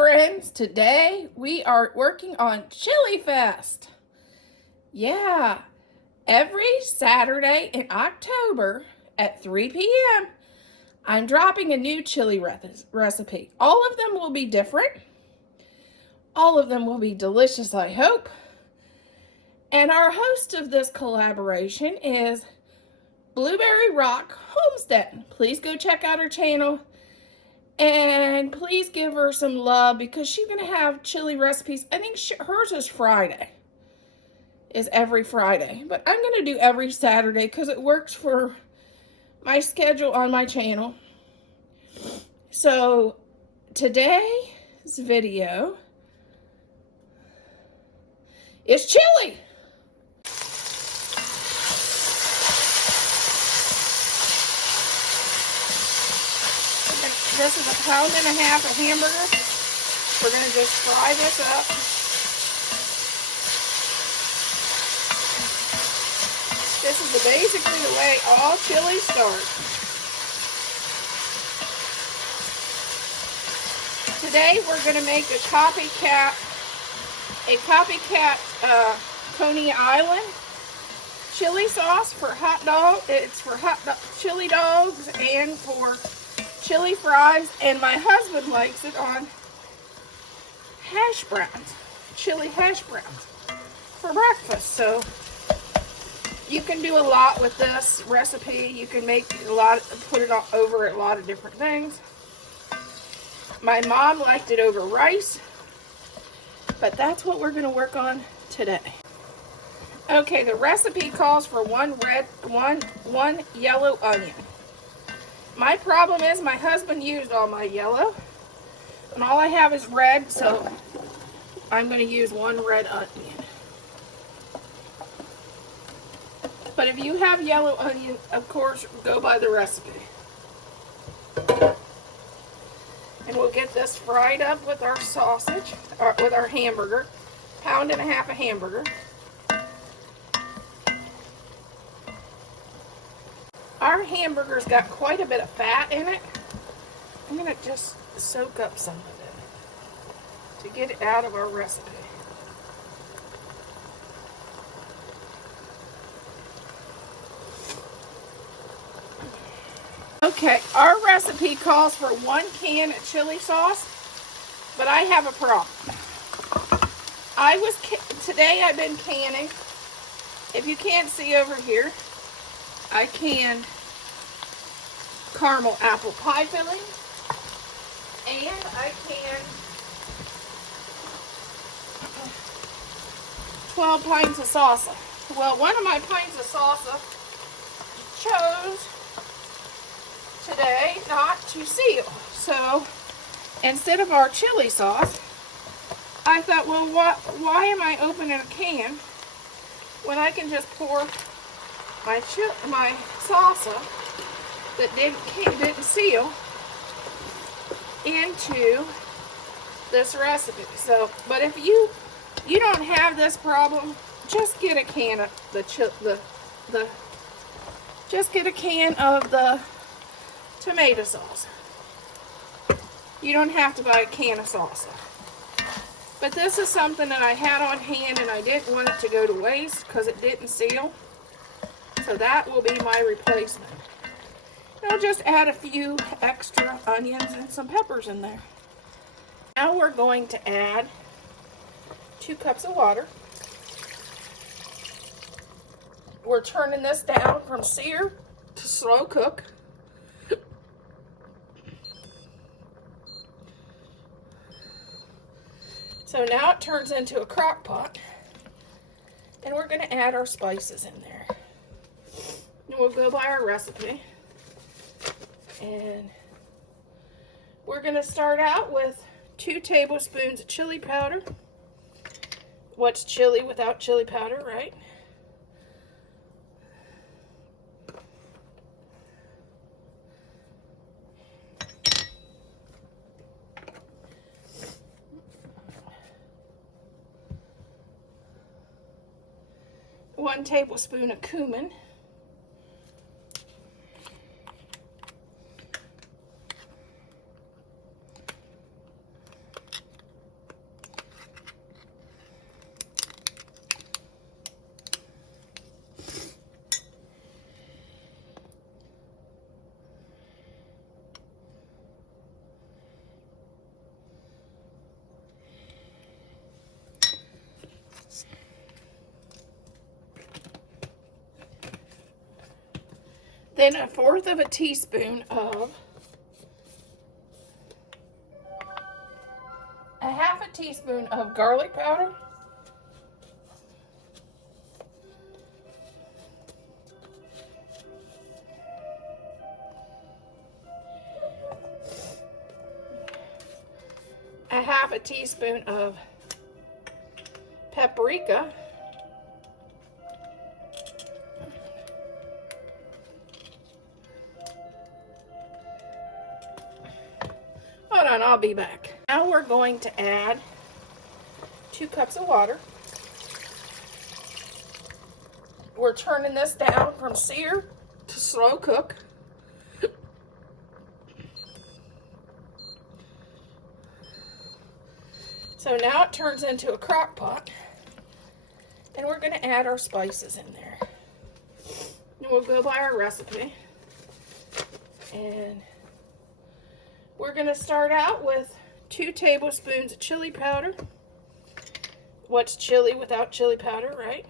friends, today we are working on Chili Fest. Yeah, every Saturday in October at 3 p.m. I'm dropping a new chili recipe. All of them will be different. All of them will be delicious, I hope. And our host of this collaboration is Blueberry Rock Homestead. Please go check out her channel. And please give her some love because she's going to have chili recipes. I think hers is Friday. Is every Friday. But I'm going to do every Saturday because it works for my schedule on my channel. So today's video is chili. This is 1.5 pounds of hamburger. We're going to just fry this up. This is basically the way all chili starts. Today we're going to make a Copycat Coney Island chili sauce for hot dog. It's for chili dogs and for chili fries, and my husband likes it on hash browns, chili hash browns for breakfast. So you can do a lot with this recipe. You can make a lot, put it over a lot of different things. My mom liked it over rice, but that's what we're going to work on today. Okay, the recipe calls for one yellow onion. My problem is my husband used all my yellow, and all I have is red, so I'm going to use one red onion. But if you have yellow onion, of course, go by the recipe. And we'll get this fried up with our sausage, or with our hamburger, 1.5 pounds of hamburger. Our hamburger's got quite a bit of fat in it. I'm going to just soak up some of it to get it out of our recipe. Okay, our recipe calls for 1 can of chili sauce, but I have a problem. Today I've been canning. If you can't see over here, I canned caramel apple pie filling, and I canned 12 pints of salsa. Well, one of my pints of salsa chose today not to seal. So instead of our chili sauce, I thought, well, why am I opening a can when I can just pour my salsa that didn't seal into this recipe. So, but if you don't have this problem, just get a can of the tomato sauce. You don't have to buy a can of salsa. But this is something that I had on hand and I didn't want it to go to waste because it didn't seal. So that will be my replacement. I'll just add a few extra onions and some peppers in there. Now we're going to add 2 cups of water. We're turning this down from sear to slow cook. So now it turns into a crock pot, and we're going to add our spices in there. And we'll go by our recipe, and we're going to start out with 2 tablespoons of chili powder. What's chili without chili powder, right? One tablespoon of cumin. Then 1/4 of a teaspoon of 1/2 teaspoon of garlic powder. A 1/2 teaspoon of paprika. Hold on, I'll be back. Now we're going to add 2 cups of water. We're turning this down from sear to slow cook. So now it turns into a crock pot, and we're going to add our spices in there. And we'll go by our recipe. And we're going to start out with 2 tablespoons of chili powder. What's chili without chili powder, right?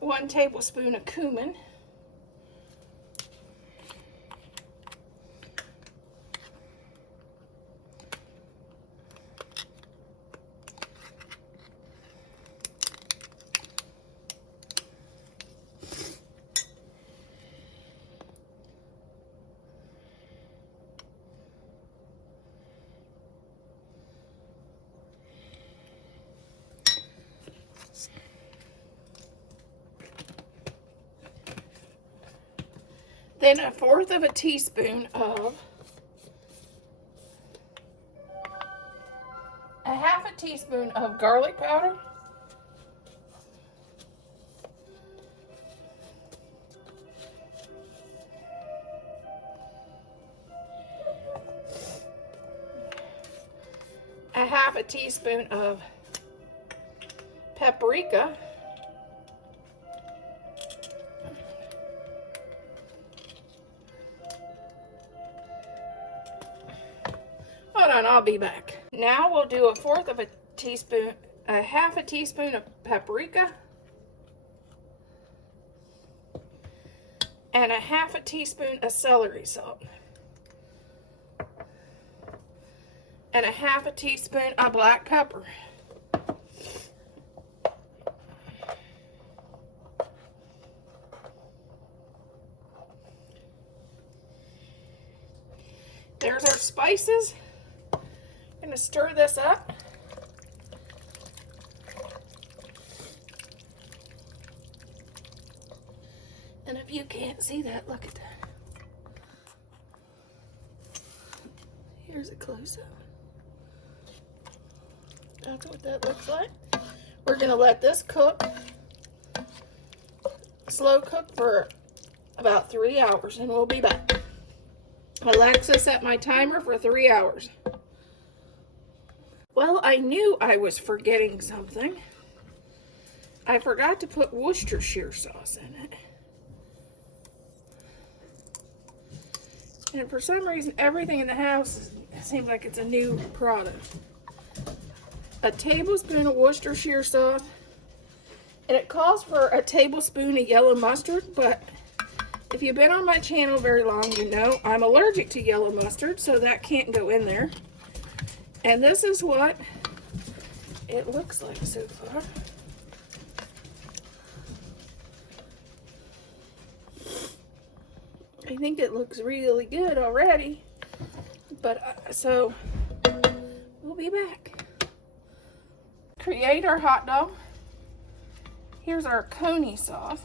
One tablespoon of cumin. Then 1/4 of a teaspoon of 1/2 teaspoon of garlic powder. A 1/2 teaspoon of paprika. Hold on, I'll be back. Now we'll do 1/4 of a teaspoon, a 1/2 teaspoon of paprika, and a 1/2 teaspoon of celery salt, and a 1/2 teaspoon of black pepper. There's our spices. I'm going to stir this up. And if you can't see that, look at that. Here's a close-up. That's what that looks like. We're going to let this cook, slow cook for about 3 hours, and we'll be back. Alexa, set my timer for 3 hours. Well, I knew I was forgetting something. I forgot to put Worcestershire sauce in it. And for some reason, everything in the house seems like it's a new product. A tablespoon of Worcestershire sauce. And it calls for a tablespoon of yellow mustard, but if you've been on my channel very long, you know I'm allergic to yellow mustard, so that can't go in there. And this is what it looks like so far. I think it looks really good already, but so we'll be back. Create our hot dog. Here's our Coney sauce.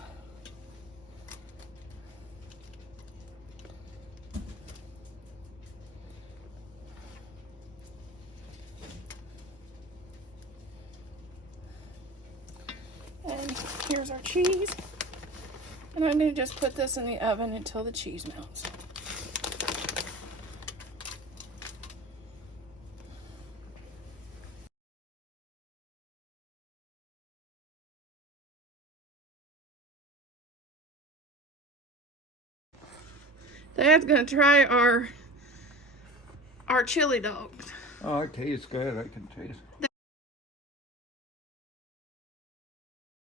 And here's our cheese. And I'm going to just put this in the oven until the cheese melts. Dad's gonna try our chili dogs. Oh, it tastes good. I can taste.